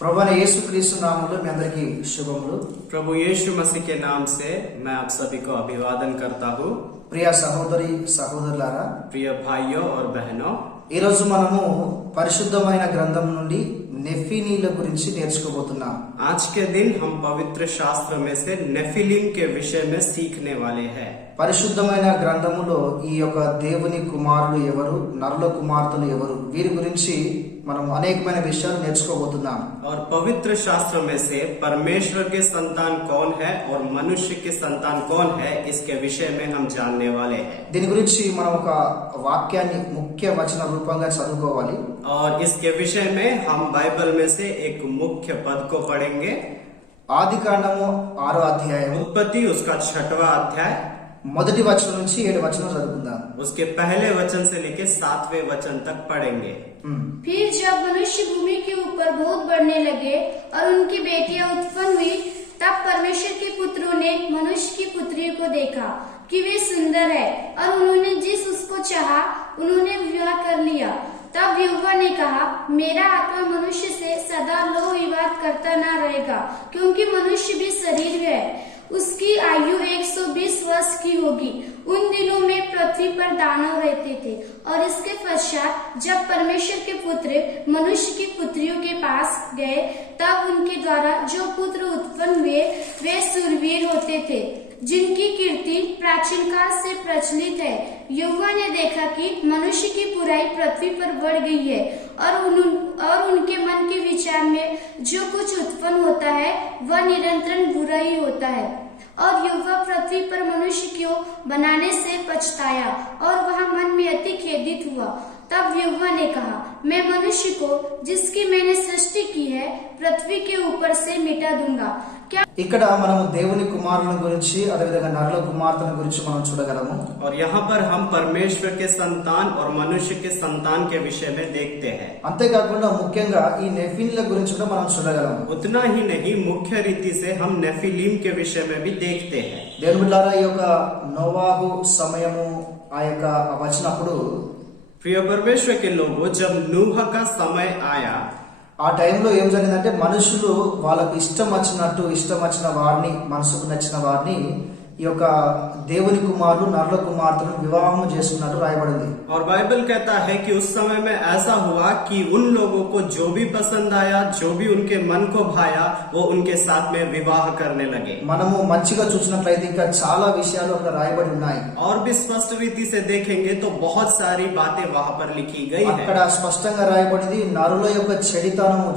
प्रभु ने యేసుక్రీస్తు నామములో మీ అందరికీ శుభములు। प्रभु यीशु मसीह के नाम से मैं आप सभी को अभिवादन करता हूँ। ప్రియ సహోదరి సహోదరులారా, प्रिय भाइयों और बहनों, ఈ రోజు మనము పరిశుద్ధమైన గ్రంథం నుండి నెఫీనీల గురించి నేర్చుకోబోతున్నాం। आज के दिन हम पवित्र शास्त्र में से नेफिलिम के विषय में सीखने वाले हैं। పరిశుద్ధమైన గ్రంథములో ఈ యొక్క దేవుని కుమారులు ఎవరు, నరుల కుమార్తెలు ఎవరు, వీరి గురించి మనం అనేకమైన విషయాలు నేర్చుకోబోతున్నాం। और पवित्र शास्त्र में से परमेश्वर के संतान कौन है और मनुष्य के संतान कौन है, इसके विषय में हम जानने वाले हैं। దీని గురించి మనం ఒక వాక్యాన్ని ముఖ్య వచన రూపంగా చదువుకోవాలి। और इसके विषय में हम बाइबल में से एक मुख्य पद को पढ़ेंगे। ఆదికాండము 6వ అధ్యాయం उत्पत्ति उसका 6वां अध्याय, మొదటి వచనం నుంచి 7 వచనం చదువుకుందాం। उसके पहले वचन से लेकर 7वें वचन तक पढ़ेंगे। फिर जब मनुष्य भूमि के ऊपर बहुत बढ़ने लगे और उनकी बेटियां उत्पन्न हुई, तब परमेश्वर के पुत्रों ने मनुष्य की पुत्रियों को देखा कि वे सुंदर है, और उन्होंने जिस उसको चाहा उन्होंने विवाह कर लिया। तब यहोवा ने कहा, मेरा आत्मा मनुष्य से सदा लो विवाद करता न रहेगा, क्योंकि मनुष्य भी शरीर है, उसकी आयु 120 वर्ष की होगी। उन दिनों में पृथ्वी पर दानव रहते थे। और इसके पश्चात जब परमेश्वर के पुत्र मनुष्य की पुत्रियों के पास गए, तब उनके द्वारा जो पुत्र उत्पन्न हुए वे शूरवीर होते थे, जिनकी कीर्ति प्राचीन काल से प्रचलित है। यहोवा ने देखा कि मनुष्य की बुराई पृथ्वी पर बढ़ गई है, और उनके मन के विचार में जो कुछ उत्पन्न होता है वह निरंतर बुरा ही होता है। और यहोवा पृथ्वी पर मनुष्य को बनाने से पछताया, और वह मन में अति खेदित हुआ। तब यहोवा ने कहा, मैं मनुष्य को जिसकी मैंने सृष्टि की है पृथ्वी के ऊपर से मिटा दूंगा। क्या ఇక్కడ మనము దేవుని కుమారుల గురించి అదేవిధంగా నరుల కుమార్తెల గురించి మనం చూడగలము। और यहाँ पर हम परमेश्वर के संतान और मनुष्य के संतान के विषय में देखते हैं। అంతేకాకుండా ముఖ్యంగా ఈ నెఫీనీల గురించి కూడా మనం చూడగలము। उतना ही नहीं, मुख्य रीति से हम नेफिलीम के विषय में भी देखते हैं। దేవుని బిడ్డలారా, ఈ యొక్క నోవాహు సమయము ఆ యొక్క వచ్చినప్పుడు प्रिय परमेश्वर के लोगों, जब नूह का समय आया, ఆ టైంలో ఏం జరిగిందంటే మనుషులు వాళ్ళకు ఇష్టం వచ్చిన వారిని, మనసుకు నచ్చిన వారిని ఈ యొక్క దేవుని కుమారులు నరుల కుమార్తెను వివాహం చేసుకున్నట్టు రాయబడింది। और बाइबल कहता है कि उस समय में ऐसा हुआ कि उन लोगों को जो भी पसंद आया, जो भी उनके मन को भाया, वो उनके साथ में विवाह करने लगे। మనము మంచిగా చూసినట్లయితే ఇంకా చాలా విషయాలు అక్కడ రాయబడి ఉన్నాయి। और भी स्पष्ट रीति से देखेंगे तो बहुत सारी बातें वहाँ पर लिखी गई అక్కడ है। స్పష్టంగా రాయబడింది నరుల యొక్క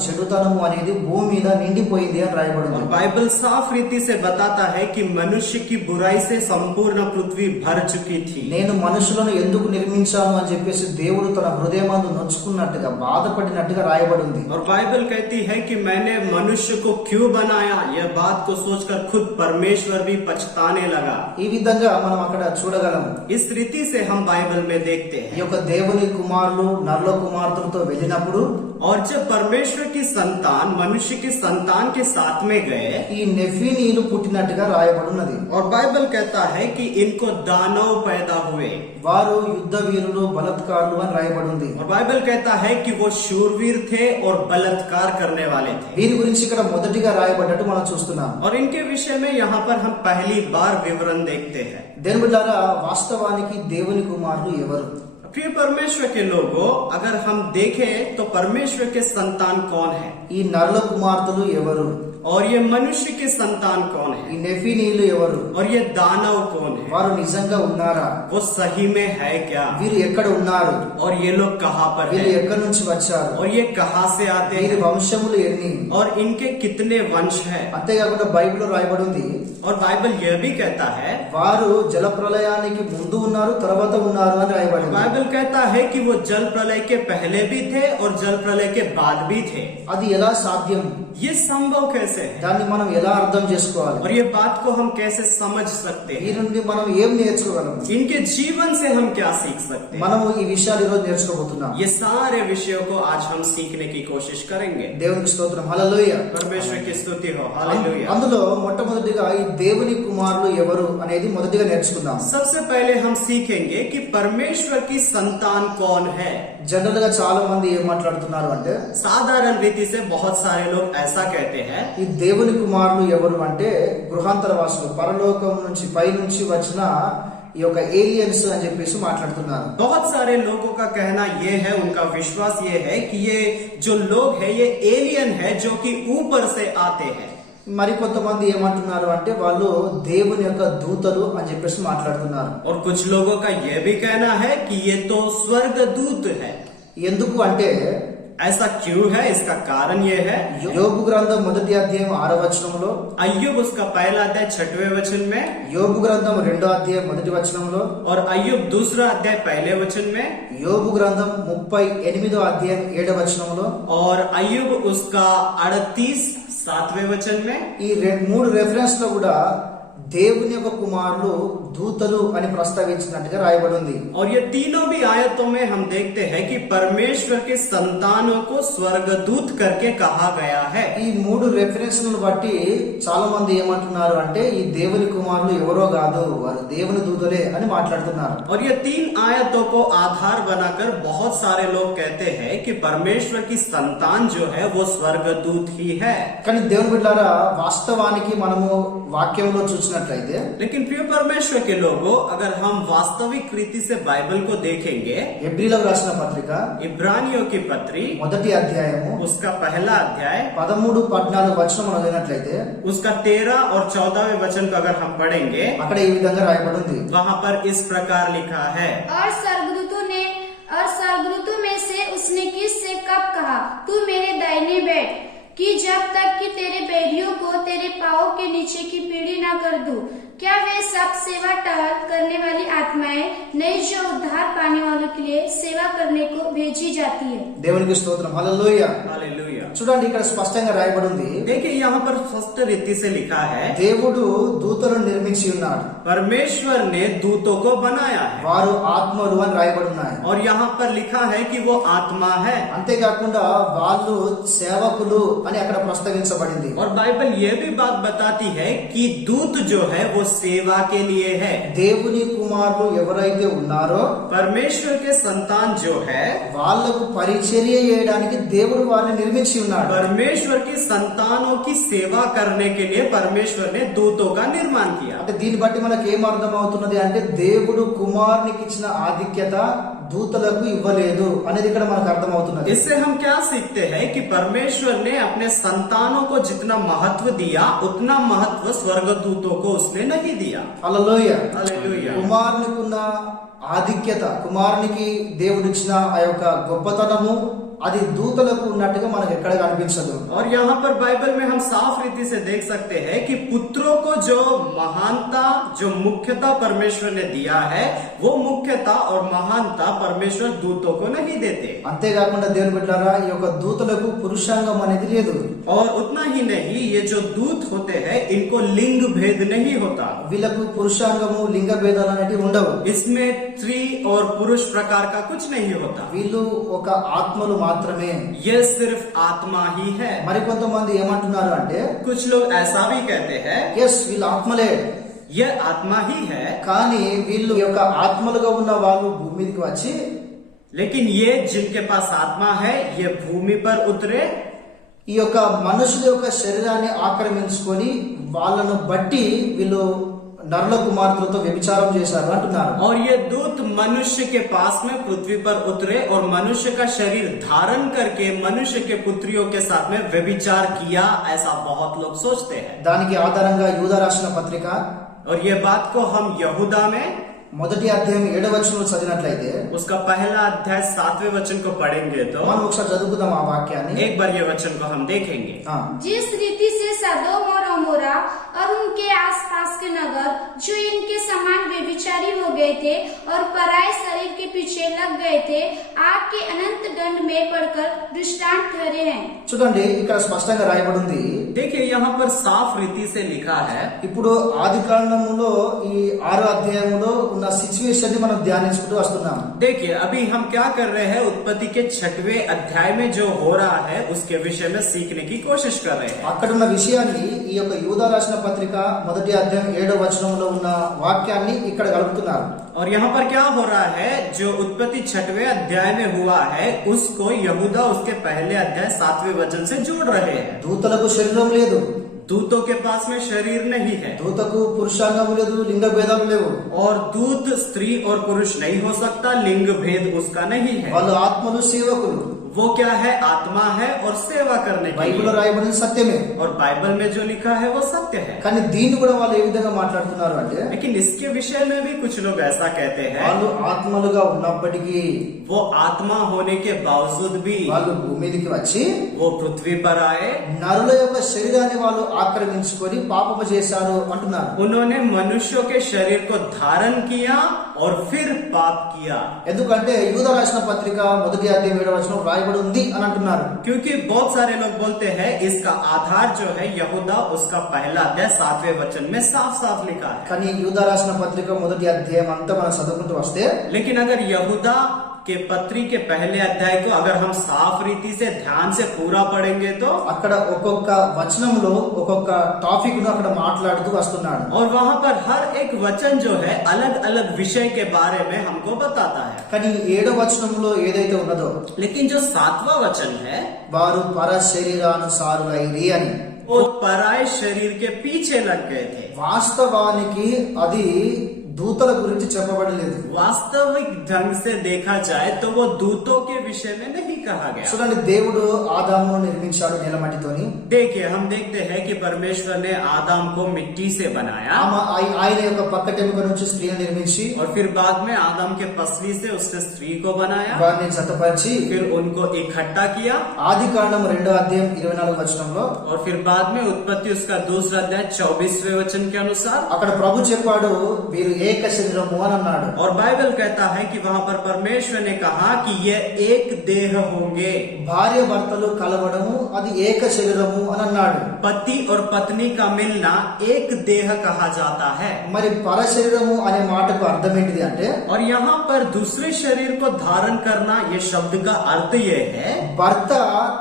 చెడుతనము అనేది భూమి మీద నిండిపోయింది అని और రాయబడింది। बाइबल साफ रीति से बताता है कि मनुष्य की बुराई से संपूर्ण पृथ्वी भर चुकी थी। నేను మనుషులను ఎందుకు నిర్మించాను అని చెప్పేసి దేవుడు తన హృదయమందు నొచ్చుకున్నట్టుగా బాధపడినట్టుగా రాయబడి ఉంది। और बाइबल कहती है कि मैंने मनुष्य को क्यों बनाया, यह बात को सोचकर खुद परमेश्वर भी पछताने लगा। ఈ విధంగా మనం అక్కడ చూడగలము। इस रीति से हम बाइबल में देखते ఈ हैं। యొక్క దేవుని కుమారులు నరుల కుమార్తెలతో వెళ్ళినప్పుడు और जब परमेश्वर की संतान मनुष्य के संतान के साथ में गए, ఈ నెఫీనీలు పుట్టినట్టుగా రాయబడి ఉన్నది। और बाइबल कहता है कि इनको दानव पैदा हुए। వారు యుద్ధ వీరులు, బలత్కారులు అని రాయబడి ఉంది। और बाइबल कहता है कि वो शूरवीर थे और बलात्कार करने वाले थे। వీరి గురించి ఇక్కడ మొదటిగా రాయబడ్డట్టు మనం చూస్తున్నాం। और इनके विषय में यहाँ पर हम पहली बार विवरण देखते हैं। దేవుని బిడ్డలారా, వాస్తవానికి దేవుని కుమారులు ఎవరు? प्रिय परमेश्वर के लोगों, अगर हम देखें तो परमेश्वर के संतान कौन है ఈ నరుల కుమార్తెలు ఎవరు? और ये मनुष्य के संतान कौन ఈ है నెఫీనీలు ఎవరు? और ये दानव कौन है, వారు నిజంగా ఉన్నారా? वो सही में है क्या, వీరు ఎక్కడ ఉన్నారు? और ये लोग कहाँ पर వీరు है, ఎక్కడి నుంచి వచ్చారు? और ये कहाँ से आते వీరి हैं, వంశములు ఎన్ని? और इनके कितने वंश है। అంతేకాకుండా బైబిల్లో రాయబడి ఉంది, और बाइबल यह भी कहता है, వారు జల ప్రళయానికి ముందు ఉన్నారు, తర్వాత ఉన్నారు అని రాయబడి ఉంది। बाइबल कहता है कि वो जल प्रलय के पहले भी थे और जल प्रलय के बाद भी थे। అది ఎలా సాధ్యం? ये संभव कैसे कैसे है దాన్ని మనం ఎలా అర్థం చేసుకోవాలి, और ये बात को हम कैसे समझ सकते ఈ हैं, నుండి మనం ఏం నేర్చుకోగలం, इनके जीवन से हम क्या सीख सकते हैं, మనము ఈ విషయాలు ఈరోజు నేర్చుకోబోతున్నాం. ये सारे विषयों को आज हम सीखने की कोशिश करेंगे. దేవునికి స్తోత్రం, హల్లెలూయా. परमेश्वर की स्तुति हो, हालेलुया. అందులో మొట్టమొదటిగా ఈ దేవుని కుమారులు ఎవరు అనేది మొదటిగా నేర్చుకుందాం. सबसे पहले हम सीखेंगे कि परमेश्वर की संतान कौन है. జనరల్ గా చాలా మంది ఏం మాట్లాడుతున్నారు అంటే, साधारण रीति से बहुत सारे लोग ऐसा कहते हैं ఈ దేవుని కుమారులు ఎవరు అంటే గృహాంతరవాసులు, పరలోకం నుంచి పై నుంచి వచ్చిన ఈ యొక్క ఏలియన్స్ అని చెప్పేసి మాట్లాడుతున్నారు. बहुत सारे लोगों का कहना ये है, उनका विश्वास ये है कि ये जो लोग है ये एलियन है जो कि ऊपर से आते हैं. మరి కొంతమంది ఏమంటున్నారు అంటే వాళ్ళు దేవుని యొక్క దూతలు అని చెప్పేసి మాట్లాడుతున్నారు. और कुछ लोगों का यह भी कहना है कि ये तो स्वर्गदूत है. ఎందుకు అంటే ऐसा क्यों है, इसका कारण ये है, యోబు గ్రంథం 1వ అధ్యాయం 6వ వచనంలో, अय्यूब उसका पहला अध्याय 6वें वचन में, యోబు గ్రంథం 2వ అధ్యాయం 1వ వచనంలో, और अय्यूब दूसरा अध्याय पहले वचन में, యోబు గ్రంథం 38వ అధ్యాయం 7వ వచనంలో, और अय्यूब उसका 38 7वें वचन में. ఈ మూడు రెఫరెన్స్ లో కూడా దేవుని యొక్క కుమారులు దూతలు అని ప్రస్తావించినట్టుగా రాయబడి ఉంది. और ये तीनों भी आयतों में हम देखते हैं कि परमेश्वर के संतानों को स्वर्गदूत करके कहा गया है. ఈ మూడు రెఫరెన్స్లను బట్టి చాలా మంది ఏమంటున్నారు అంటే ఈ దేవుని కుమారులు ఎవరో కాదు, వారు దేవుని దూతలే అని మాట్లాడుతున్నారు. और ये तीन आयतों को आधार बनाकर बहुत सारे लोग कहते हैं कि परमेश्वर की संतान जो है वो स्वर्गदूत ही है. కానీ దేవుని బిడ్డలారా, వాస్తవానికి మనము వాక్యంలో చూసినట్లయితే, लेकिन प्रिय परमेश्वर के लोगों, अगर हम वास्तविक रीति से बाइबल को देखेंगे, హెబ్రీలకు రాసిన పత్రిక इब्रानियों की पत्री 1వ అధ్యాయము उसका पहला अध्याय 13-14 వచనం చదివినట్లయితే उसका 13 और 14वें वचन को अगर हम पढ़ेंगे, అక్కడ ఈ విధంగా రాయబడి ఉంది. वहाँ पर इस प्रकार लिखा है, और स्वर्गदूतों में से उसने किससे कब कहा, तू मेरे दाहिने बैठ, कि जब तक कि तेरे बैरियों को तेरे पांवों के नीचे की पीढ़ी न कर दूं. क्या वे सब सेवा टहल करने वाली आत्माएं नहीं जो उद्धार पाने वालों के लिए सेवा करने को भेजी जाती है. దేవునికి స్తోత్రం, హల్లెలూయా. हालेलुया. చూడండి, ఇక్కడ స్పష్టంగా రాయబడి ఉంది, देखिए यहाँ पर स्पष्ट रीति से लिखा है, దేవుడు దూతలను నిర్మించి ఉన్నాడు, परमेश्वर ने दूतों को बनाया है. వారు ఆత్మలు అని రాయబడి ఉన్నాయి. और यहाँ पर लिखा है कि वो आत्मा है. అంతేకాకుండా వాళ్ళు సేవకులు అని అక్కడ ప్రస్తావించబడింది. और बाइबल ये भी बात बताती है कि दूत जो है वो सेवा के लिए है. దేవుని కుమారులు ఎవరైతే ఉన్నారో परमेश्वर के संतान जो है, వాళ్లకు పరిచర్య చేయడానికి దేవుడు వారిని నిర్మించి ఉన్నాడు. परमेश्वर की संतानों की सेवा करने के लिए परमेश्वर ने दूतों का निर्माण किया. అంటే దీన్ని బట్టి మనకి ఏం అర్థం అవుతున్నది అంటే దేవుడు కుమారునికి ఇచ్చిన ఆధిక్యత దూతలకు ఇవ్వలేదు అనేది ఇక్కడ మనకు అర్థం అవుతున్నది. इससे हम क्या सीखते हैं कि परमेश्वर ने अपने संतानों को जितना महत्व दिया उतना महत्व स्वर्गदूतों को उसने नहीं दिया. హల్లెలూయా. हालेलुया. కుమారునికి ఉన్న ఆధిక్యత, కుమారునికి దేవుడిచ్చిన ఆ యొక్క గొప్పతనము అది దూతలకు ఉన్నట్టుగా మనకు ఎక్కడ కనిపించదు. और यहाँ पर बाइबल में हम साफ रीति से देख सकते हैं कि पुत्रों को जो महानता, जो मुख्यता परमेश्वर ने दिया है, वो मुख्यता और महानता परमेश्वर दूतों को नहीं देते. అంతేకాకుండా దేవుని బిడ్డలారా, ఈ యొక్క దూతలకు పురుషాంగం అనేది లేదు. और उतना ही नहीं, ये जो दूत होते हैं इनको लिंग भेद नहीं होता. వీళ్ళకు పురుషాంగము, లింగ భేదాలు అనేవి ఉండవు. इसमें स्त्री और पुरुष प्रकार का कुछ नहीं होता. వీళ్ళు ఒక ఆత్మలు మాత్రమే. ये सिर्फ आत्मा ही है. మరికొంతమంది ఏమంటున్నారు అంటే, कुछ लोग ऐसा भी कहते हैं, ఎస్ వీళ్ళు ఆత్మలే, ये आत्मा ही है, కానీ వీళ్ళు యొక్క ఆత్మలుగా ఉన్న వాళ్ళు భూమి మీదకి వచ్చి लेकिन ये जिनके पास आत्मा है ये भूमि पर उतरे ఈ యొక్క మనుషుల యొక్క శరీరాన్ని ఆక్రమించుకొని వాళ్ళను బట్టి వీళ్ళు నరుల కుమార్తెలతో వ్యభిచారం చేశారు అంటున్నారు. और ये दूत मनुष्य के पास में पृथ्वी पर उतरे और मनुष्य का शरीर धारण करके मनुष्य के पुत्रियों के साथ में व्यभिचार किया, ऐसा बहुत लोग सोचते हैं. దానికి ఆధారంగా యూదా రాసిన పత్రిక और ये बात को हम यहूदा में 1వ అధ్యాయం 7వ వచనంలో చదివినట్లయితే, उसका पहला अध्याय 7वें वचन को पढ़ेंगे तो మనం ఒకసారి చదువుకుందాం ఆ వాక్యాన్ని. एक बार ये वचन को हम देखेंगे. जिस रीति से सदोम और अमोरा और उनके आसपास के नगर जो इनके समान व्यभिचारी हो गए थे और पराये शरीर के पीछे लग गए थे, आग के अनंत दंड में पड़कर दृष्टांत ठहरे हैं। చూడండి ఇక్కడ స్పష్టంగా రాయబడి ఉంది. देखिए यहाँ पर साफ रीति से लिखा है। ఇప్పుడు ఆది కాండములో ఈ 6వ అధ్యాయంలో ఉన్న సిచ్యువేషన్ ని మనం ధ్యానించుకుంటూ వస్తున్నాం. देखिए अभी हम क्या कर रहे हैं, उत्पत्ति के 6वें अध्याय में जो हो रहा है उसके विषय में सीखने की कोशिश कर रहे हैं। అక్కడ ఉన్న విషయాన్ని ఈ యొక్క యూదా రాసిన పత్రిక 1వ అధ్యాయం 7వ వచనంలో ఉన్న వాక్యాన్ని ఇక్కడ కలుపుతున్నారు. और यहाँ पर क्या हो रहा है, जो उत्पत्ति 6वें अध्याय में हुआ है उसको यहूदा उसके पहले अध्याय 7वें वचन से जोड़ रहे हैं। దూతలకు శరీరం లేదు, दूतों के पास में शरीर नहीं है, దూతకు పురుషాంగం లేదు, లింగ భేదాలు లేవు. और दूत स्त्री और पुरुष नहीं हो सकता, लिंग भेद उसका नहीं है। వాళ్ళు ఆత్మలు, సేవకులు. वो क्या है, आत्मा है और सेवा करने के బైబిల్లో लिए। రాయబడిన సత్యమే. और बाइबल में जो लिखा है वो सत्य है। కానీ దీన్ని కూడా వాళ్ళు ఏ విధంగా మాట్లాడుతున్నారు అంటే लेकिन इसके विषय में भी कुछ लोग ऐसा कहते हैं, వాళ్ళు ఆత్మలుగా ఉన్నప్పటికీ वो आत्मा होने के बावजूद भी వాళ్ళు భూమి మీదకి వచ్చి वो पृथ्वी पर आए, నరుల యొక్క శరీరాన్ని వాళ్ళు ఆక్రమించుకొని పాపము చేశారు అంటున్నారు. उन्होंने मनुष्यों के शरीर को धारण किया और फिर पाप किया। ఎందుకంటే యూదా రాసిన పత్రిక 1వ అధ్యాయం 7వ వచనం రాయబడి ఉంది అని అంటున్నారు. क्योंकि बहुत सारे लोग बोलते हैं इसका आधार जो है यहूदा उसका पहला अध्याय 7वें वचन में साफ साफ लिखा है। కానీ యూదా రాసిన పత్రిక 1వ అధ్యాయం అంతా మనం చదువుకుంటూ వస్తే लेकिन अगर यहूदा के पत्री के पहले अध्याय को अगर हम साफ रीति से ध्यान से पूरा पढ़ेंगे तो అక్కడ ఒక్కొక్క వచనంలో ఒక్కొక్క టాపిక్ ను అక్కడ మాట్లాడుతూ వస్తున్నాడు. और वहाँ पर हर एक वचन जो है अलग अलग विषय के बारे में हमको बताता है। కానీ 7వ వచనంలో ఏదైతే ఉన్నదో लेकिन जो 7वां वचन है వారు పర శరీరానుసారులైరి అని, वो पराये शरीर के पीछे लग गए थे। వాస్తవానికి అది దూతల గురించి చెప్పబడలేదు. वास्तविक ढंग से देखा जाए तो वो दूतों के विषय में नहीं कहा गया। చూడండి, దేవుడు ఆదామును నిర్మించాడు నేలమట్టితోని. देखिए हम देखते हैं कि परमेश्वर ने आदम को मिट्टी से बनाया ఆయన యొక్క పక్కటెముక నుంచి స్త్రీని నిర్మించి और फिर बाद में आदम के पसली से उसने स्त्री को बनाया, వారిని జతపరిచి फिर उनको इकट्ठा किया ఆది కాండం 2వ అధ్యాయం 24వ వచనంలో और फिर बाद में उत्पत्ति उसका दूसरा अध्याय 24वें वचन के अनुसार అక్కడ ప్రభు చెప్పాడు వీరు ఏక శరీరము అని అన్నాడు. और बाइबल कहता है कि वहाँ पर परमेश्वर ने कहा कि ये एक देह होंगे। భార్య భర్తలు కలవడము అది ఏక శరీరము అని అన్నాడు. पति और पत्नी का मिलना एक देह कहा जाता है। మరి పర శరీరము అనే మాటకు అర్థం ఏంటిది అంటే और यहाँ पर दूसरे शरीर को धारण करना ये शब्द का अर्थ ये है, భర్త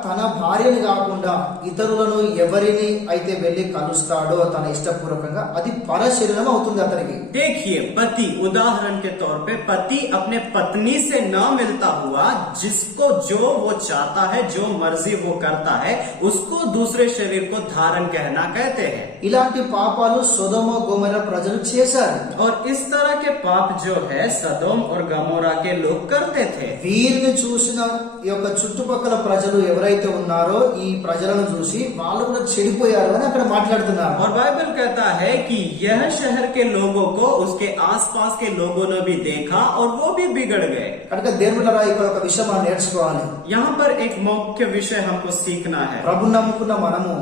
తన భార్యని కాకుండా ఇతరులను ఎవరిని అయితే వెళ్లి కలుస్తాడో తన ఇష్టపూర్వకంగా అది పర శరీరం అవుతుంది అతనికి. देखिए पति, उदाहरण के तौर पे पति अपने पत्नी से न मिलता हुआ जिसको जो वो चाहता है, जो मर्जी वो करता है, उसको दूसरे शरीर को धारण कहना कहते हैं। ఇలాంటి పాపాలు సొదొమ గొమొర్రా ప్రజలు చేశారు. और इस तरह के पाप जो है सदोम और गमोरा के लोग करते थे। వీరిని చూసిన ఈ యొక్క చుట్టుపక్కల ప్రజలు ఎవరైతే ఉన్నారో ఈ ప్రజలను చూసి వాళ్ళు కూడా చెడిపోయారు అని అక్కడ మాట్లాడుతున్నారు. और बाइबल कहता है कि यह शहर के लोगों को उसके आसपास के लोगों ने भी देखा और वो भी बिगड़ गए। కనుక దేవుళ్ళరా ఇక్కడ ఒక విషయం మనం నేర్చుకోవాలి. यहाँ पर एक मुख्य विषय हमको सीखना है। ప్రభు నమ్ముకున్న మనము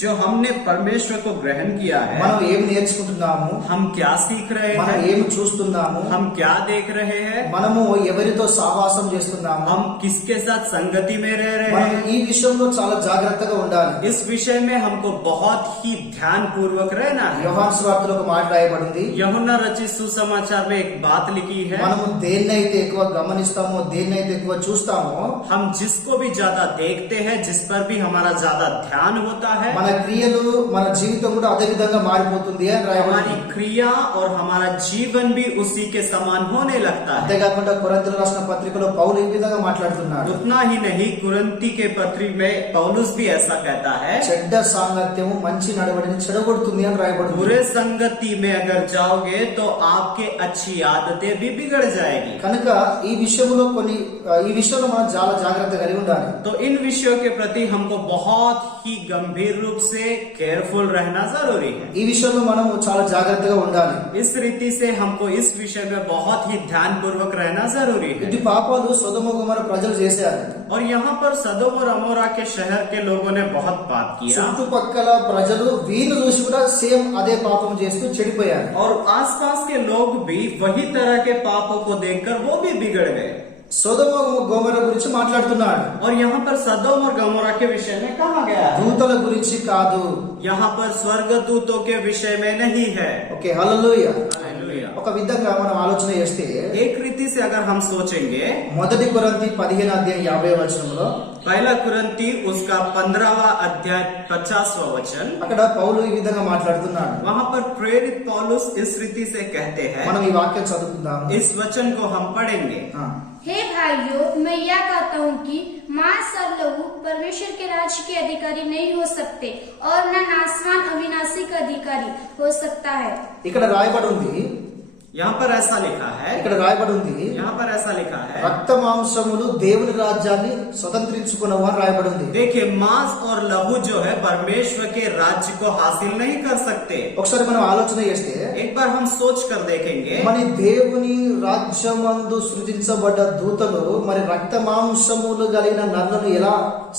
जो हमने परमेश्वर को ग्रहण किया है, మనం ఏం నేర్చుకుంటున్నాము, हम क्या सीख रहे మనం हैं, ఏం చూస్తున్నాము, हम क्या देख रहे हैं, మనము ఎవరితో సహవాసం చేస్తున్నాము, हम किसके साथ संगति में रह रहे మనం हैं। ఈ విషయంలో చాలా జాగ్రత్తగా ఉండాలి. इस विषय में हमको बहुत ही ध्यान पूर्वक रहना है। యోహాను సువార్తలో ఒక మాట రాయబడింది, यूहन्ना रचित सुसमाचार में एक बात लिखी है, మనము దేన్నైతే ఎక్కువ గమనిస్తామో దేన్నైతే ఎక్కువ చూస్తామో हम जिसको भी ज्यादा देखते हैं, जिस पर भी हमारा ज्यादा ध्यान होता है, మన క్రియలు మన జీవితం కూడా అదే విధంగా మారిపోతుంది అని రాయబడింది. हमारी क्रिया और हमारा जीवन भी उसी के समान होने लगता है। అంతేకాకుండా కొరింథీయులకు రాసిన పత్రికలో పౌలు ఈ విధంగా మాట్లాడుతున్నాడు, उतना ही नहीं, कुरिन्थी के पत्री में पौलुस भी ऐसा कहता है, చెడ్డ సాంగత్యము మంచి నడవడిని చెడగొడుతుంది అని రాయబడింది. बुरे संगति में अगर जाओगे तो आपके अच्छी आदतें भी बिगड़ जाएगी। కనుక ఈ విషయంలో ఈ విషయంలో మనం చాలా జాగ్రత్త కలిగి ఉండాలి. तो इन विषयों के प्रति हमको बहुत ही गंभीर रूप रूप से केयरफुल रहना जरूरी है। ఈ విషయంలో మనం చాలా జాగ్రత్తగా ఉండాలి. इस रीति से हमको इस विषय में बहुत ही ध्यान पूर्वक रहना जरूरी है। ఇటు పాపాలు సొదొమ గొమొర్రా ప్రజలు చేశారు. और यहाँ पर सदोम और अमोरा के शहर के लोगों ने बहुत पाप किया చుట్టుపక్కల ప్రజలు వీళ్ళు చూసి కూడా సేమ్ అదే పాపం చేస్తూ చెడిపోయారు. और आसपास के लोग भी वही तरह के पापों को देखकर वो भी बिगड़ गए। సొదొమ గొమొర్రా గురించి మాట్లాడుతున్నాడు. और यहाँ पर सदोम और गमोरा के विषय में कहा गया है, దూతల గురించి కాదు. यहाँ पर स्वर्गदूतों के विषय में नहीं है। ఓకే, హల్లెలూయా. हालेलुया। ఒక విధంగా మనం ఆలోచన చేస్తే एक रीति से अगर हम सोचेंगे, మొదటి కొరింథీ 15వ అధ్యాయం 50వ వచనంలో पहला कुरिन्ती उसका 15वां अध्याय 50वां वचन, అక్కడ పౌలు ఈ విధంగా మాట్లాడుతున్నాడు. वहाँ पर प्रेरित पौलुस इस रीति से कहते हैं, మనం ఈ వాక్యం చదువుకుందాం. इस वचन को हम पढ़ेंगे। हे भाइयों, मैं यह कहता हूँ कि मांस और लहू परमेश्वर के राज्य के अधिकारी नहीं हो सकते और न नासवान अविनाशी का अधिकारी हो सकता है। ఇక్కడ రాయబడి ఉంది, यहाँ पर ऐसा लिखा है, ఇక్కడ రాయబడి ఉంది, यहाँ पर ऐसा लिखा है, రక్త మాంసములు దేవుని రాజ్యాన్ని స్వతంత్రించుకున్నవు అని రాయబడి ఉంది. देखिए मांस और लहू जो है परमेश्वर के राज्य को हासिल नहीं कर सकते। ఒకసారి మనం ఆలోచన చేస్తే एक बार हम सोच कर देखेंगे, మరి దేవుని రాజ్యమందు సృజించబడ్డ దూతలు మరి రక్త మాంసములు కలిగిన నరులను ఎలా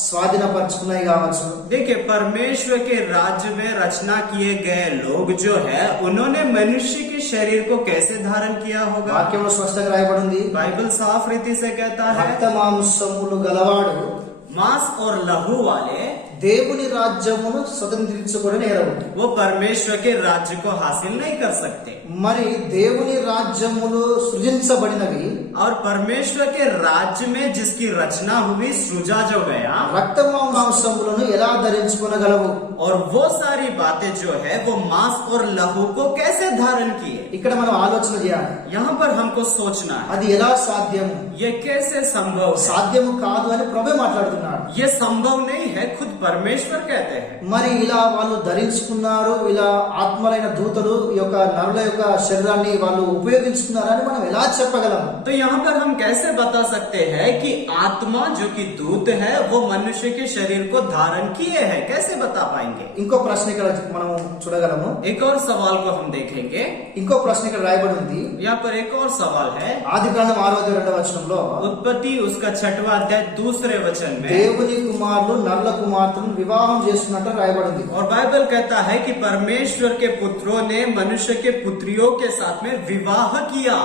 స్వాధీనపరచుకున్నాయి కావచ్చు. देखिए परमेश्वर के राज्य में रचना किए गए लोग जो है उन्होंने मनुष्य के शरीर को कैसे धारण किया होगा। వాక్యంలో స్పష్టంగా రాయబడి ఉంది, बाइबल साफ रीति से कहता రక్త है, మాంసములు గలవాడు मांस और लहू वाले దేవుని రాజ్యమును స్వతంత్రించుకొని నేరవు. वो परमेश्वर के राज्य को हासिल नहीं कर सकते। మరి దేవుని రాజ్యములు సృజించబడినవి और परमेश्वर के राज्य में जिसकी रचना हुई, सृजा जो गया, రక్త మాంసములను ఎలా ధరించుకొనగలవు. और वो सारी बातें जो है वो मांस और लहू को कैसे धारण किए। ఇక్కడ మనం ఆలోచన చేయాలి, यहाँ पर हमको सोचना है అది ఎలా సాధ్యము. ये कैसे संभव है। సాధ్యము కాదు అని ప్రభు మాట్లాడుతున్నాడు. ये संभव नहीं है, खुद परमेश्वर कहते हैं। మరి ఇలా వాళ్ళు ధరించుకున్నారు, ఇలా ఆత్మలైన దూతలు ఈ యొక్క నరుల యొక్క శరీరాన్ని వాళ్ళు ఉపయోగించుకున్నారని మనం ఎలా చెప్పగలము. तो यहाँ पर हम कैसे बता सकते हैं कि आत्मा जो कि दूत है वो मनुष्य के शरीर को धारण किए हैं, कैसे बता पाएंगे। ఇంకో ప్రశ్న ఇక్కడ మనం చూడగలము. एक और सवाल को हम देखेंगे, ఇంకో ప్రశ్న ఇక్కడ రాయబడి ఉంది. यहाँ पर एक और सवाल है, ఆది కాండం 6వ వచనంలో उत्पत्ति उसका 6वां अध्याय 2 वचन में, దేవుని కుమారులు నరుల కుమార్తెను వివాహం చేసుకున్నట్టు రాయబడింది. और बाइबल कहता है कि परमेश्वर के पुत्रों ने मनुष्य के पुत्रियों के साथ में विवाह किया।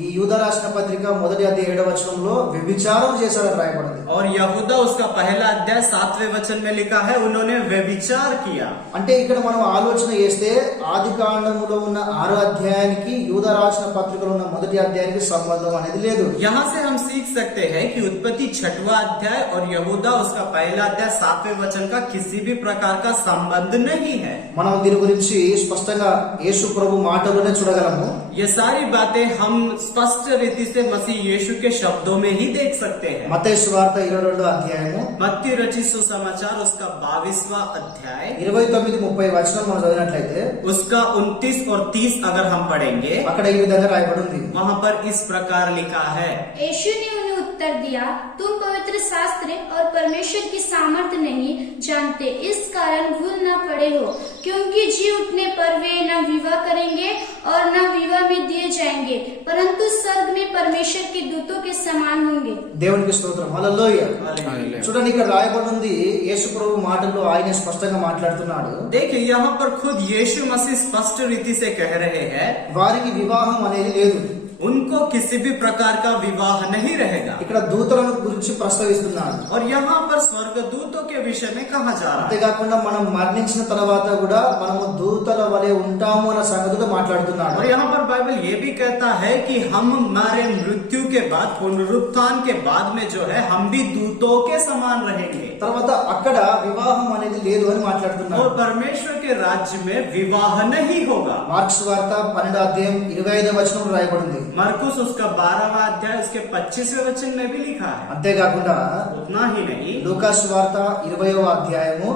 ఈ యూదా రాసిన పత్రిక 1వ అధ్యాయం 7వ వచనంలో వ్యభిచారం చేశాడని రాయబడింది. और यहूदा उसका पहला अध्याय 7वें वचन में लिखा है उन्होंने व्यभिचार किया। అంటే ఇక్కడ మనం ఆలోచన చేస్తే ఆది కాండములో ఉన్న 6వ అధ్యాయానికి యూదా రాసిన పత్రికలో ఉన్న 1వ అధ్యాయానికి సంబంధం అనేది లేదు. यहाँ से हम सीख सकते हैं कि उत्पत्ति 6वां अध्याय और यहूदा उसका पहला अध्याय 7वें वचन का किसी भी प्रकार का संबंध नहीं है। మనం దీని గురించి స్పష్టంగా యేసు ప్రభు మాటలోనే చూడగలము. ये सारी बातें हम स्पष्ट रीति से मसीह यीशु के शब्दों में ही देख सकते हैं। మత్తయి సువార్త 22వ అధ్యాయము मत्ती रचित सुसमाचार उसका 22वां अध्याय 29-30 వచనం మనం చదివినట్లయితే उसका 29 और 30 अगर हम पढ़ेंगे, అక్కడ ఈ విధంగా రాయబడి ఉంది. वहाँ पर इस प्रकार लिखा है, यीशु ने उन्हें उत्तर दिया, तुम पवित्र शास्त्र और परमेश्वर की सामर्थ नहीं जानते, इस कारण भूल न पड़े हो, क्योंकि जी उठने पर वे न विवाह करेंगे और न विवाह में दिए जाएंगे, परंतु स्वर्ग में परमेश्वर के दूतों के समान होंगे। దేవునికి స్తోత్రం. హల్లెలూయా. हालेलुया। చూడండి ఇక్కడ రాయబడి ఉంది, యేసు ప్రభు మాటల్లో ఆయన స్పష్టంగా మాట్లాడుతున్నాడు. देखिए यहाँ पर खुद यीशु मसीह स्पष्ट रीति से कह रहे हैं వారికి వివాహం అనేది లేదు. उनको किसी भी प्रकार का विवाह नहीं रहेगा। ఇక్కడ దూతలను గురించి ప్రస్తావిస్తున్నాడు. और यहाँ पर स्वर्गदूतों के विषय में कहा जा रहा है। అంతేకాకుండా మనం మరణించిన తర్వాత కూడా మనము దూతల వలె ఉంటాము అన్న సంగతితో మాట్లాడుతున్నాడు. और यहाँ पर बाइबल ये भी कहता है कि हम हमारे मृत्यु के बाद, पुनरुत्थान के बाद में जो है हम भी दूतों के समान रहेंगे। తర్వాత అక్కడ వివాహం అనేది లేదు అని మాట్లాడుతున్నాడు. और परमेश्वर के राज्य में विवाह नहीं होगा। మార్క్స్ వార్త 12వ అధ్యాయం 25వ వచనంలో రాయబడింది. मरकुस उसका 12वां अध्याय उसके 25वें वचन में भी लिखा है। అంతేకాకుండా उतना ही नहीं, లూకాసు వార్త 20వ అధ్యాయము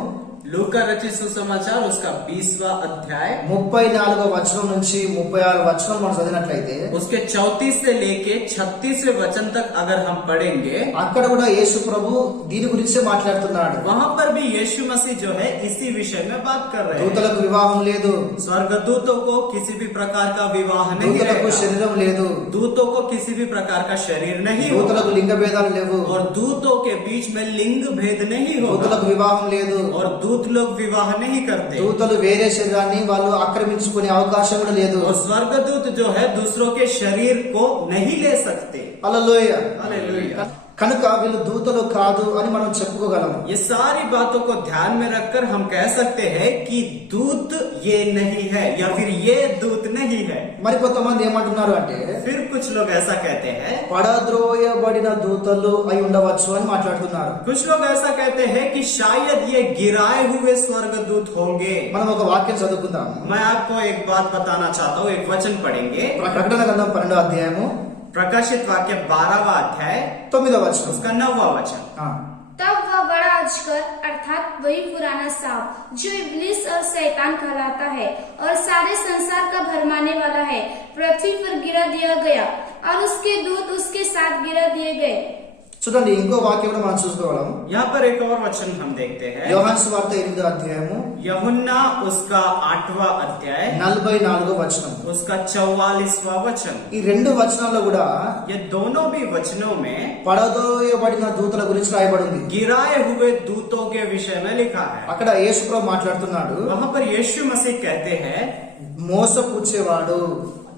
लूका रचित सुसमाचार उसका 20वां अध्याय 34వ వచనం నుంచి 36 వచనం మనం చదివినట్లయితే उसके 34 से लेके 36वें वचन तक अगर हम पढ़ेंगे, అక్కడ కూడా యేసు ప్రభు దీని గురించే మాట్లాడుతున్నాడు. वहाँ पर भी यीशु मसीह जो है इसी विषय में बात कर रहे हैं। దూతలకు వివాహం లేదు, स्वर्गदूतों को किसी भी प्रकार का विवाह नहीं దూతలకు रहेगा। శరీరం లేదు, दूतों को किसी भी प्रकार का शरीर नहीं होगा దూతలకు లింగ భేదాలు లేవు, और दूतों के बीच में लिंग भेद नहीं होगा దూతలకు వివాహం లేదు, और दूत लोग विवाह नहीं करते దూతలు వేరే శరీరాన్ని వాళ్ళు ఆక్రమించుకునే అవకాశం కూడా లేదు. और स्वर्गदूत जो है दूसरों के शरीर को नहीं ले सकते। హల్లెలూయా. हालेलुया। కనుక వీళ్ళు దూతలు కాదు అని మనం చెప్పుకోగలం. ये सारी बातों को ध्यान में रखकर हम कह सकते हैं कि दूत ये नहीं है या फिर ये दूत नहीं है। మరి కొంతమంది ఏమంటున్నారు అంటే फिर कुछ लोग ऐसा कहते हैं, పడద్రోయబడిన దూతలు అయి ఉండవచ్చు అని మాట్లాడుతున్నారు. कुछ लोग ऐसा कहते हैं कि शायद ये गिराए हुए स्वर्गदूत होंगे। మనం ఒక వాక్యం చదువుకుందాము. मैं आपको एक बात बताना चाहता हूँ, एक वचन पढ़ेंगे। ప్రకటన గ్రంథం 12వ అధ్యాయము प्रकाशित वाक्य 12वां अध्याय 9వ వచనం. उसका 9वां वचन। ఆ. तब वह बड़ा अजगर अर्थात वही पुराना सांप जो इब्लिस और शैतान कहलाता है और सारे संसार का भरमाने वाला है, पृथ्वी पर गिरा दिया गया और उसके दूत उसके साथ गिरा दिए गए। చూడండి, ఇంకో వాక్యం కూడా మనం చూసుకోగలం. यहाँ पर एक और वचन हम देखते हैं। యోహాను సువార్త 8వ అధ్యాయము यूहन्ना उसका 8वां अध्याय 44వ వచనం. उसका 44वां वचन। ఈ రెండు వచనాల్లో కూడా ये दोनों भी वचनों में పడదోయబడిన దూతల గురించి రాయబడింది. गिराए हुए दूतों के विषय में लिखा है। అక్కడ యేసు ప్రభు మాట్లాడుతున్నాడు, वहाँ पर यीशु मसीह कहते हैं, మోసపుచ్చేవాడు,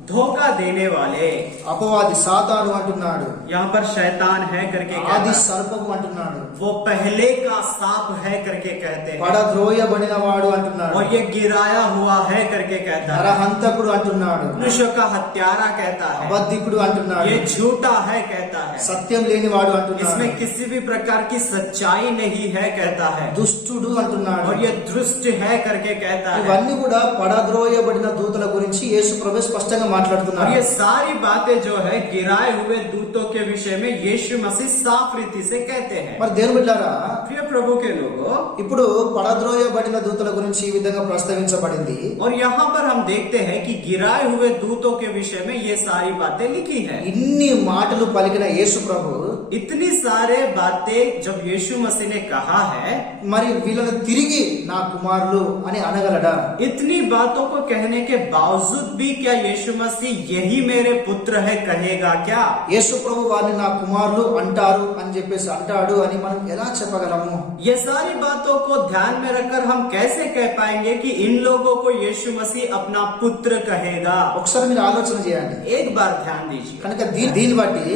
धोखा देने वाले। అపవాది సాతాను అంటున్నాడు, यहाँ पर शैतान है करके कहता ఆది है, సర్పము అంటున్నాడు, वो पहले का सांप है करके कहते हैं, పడద్రోయబడిన వాడు అంటున్నాడు, और ये गिराया हुआ है करके कहता है, నరహంతకుడు అంటున్నాడు, मनुष्य का हत्यारा कहता है, అబద్ధికుడు అంటున్నాడు, ये झूठा है कहता है, సత్యం లేనివాడు అంటున్నాడు, इसमें किसी भी प्रकार की सच्चाई नहीं है कहता है, దుష్టుడు అంటున్నాడు. और ये दुष्ट है करके कहता है। ఇవన్నీ కూడా పడద్రోయబడిన దూతల గురించి యేసు ప్రభు స్పష్టంగా और మాట్లాడుతున్నాడు. ये सारी बातें जो है गिराए हुए दूतों के विषय में यीशु मसीह साफ रीति से कहते हैं। మరి దేవుని బిడ్డలారా, प्रिय प्रभु के लोगों, ఇప్పుడు పడద్రోయబడిన దూతల గురించి ఈ విధంగా ప్రస్తావించబడింది. और यहाँ पर हम देखते हैं कि गिराए हुए दूतों के विषय में ये सारी बातें लिखी है। ఇన్ని మాటలు పలికిన యేసు ప్రభు इतनी सारे बातें जब यीशु मसीह ने कहा है, మరి వీళ్ళని తిరిగి నా కుమారులు అని అనగలడా? इतनी बातों को कहने के बावजूद भी क्या यीशु मसीह यही मेरे पुत्र है कहेगा क्या? యేసు ప్రభు వారిని నా కుమారులు అంటారు అని చెప్పేసి అంటాడు అని మనం ఎలా చెప్పగలము? ये सारी बातों को ध्यान में रखकर हम कैसे कह पाएंगे कि इन लोगों को यीशु मसीह अपना पुत्र कहेगा? ఒకసారి మీరు ఆలోచన చేయండి. एक बार ध्यान दीजिए, కనుక దీన్ని బట్టి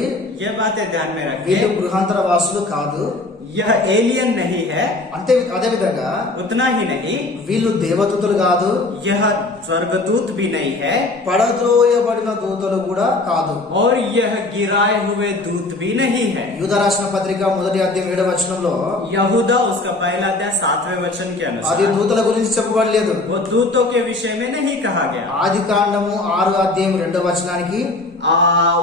ये बातें ध्यान में వీళ్ళు रखिए। గృహాంతర వాసులు కాదు, यह एलियन नहीं है, అదే విధంగా उतना ही नहीं, వీళ్ళు దేవదూతలు కాదు, यह स्वर्गदूत भी नहीं है, పడద్రోయబడిన దూతలు కూడా కాదు. और यह गिराए हुए दूत भी नहीं है। యూదా రాసిన పత్రిక 1వ అధ్యాయం 7వ వచనంలో यहूदा उसका पहला अध्याय 7वें वचन के అది अनुसार దూతల గురించి చెప్పబడలేదు. वो दूतों के विषय में नहीं कहा गया। ఆది కాండము 6వ అధ్యాయం 2వ వచనానికి,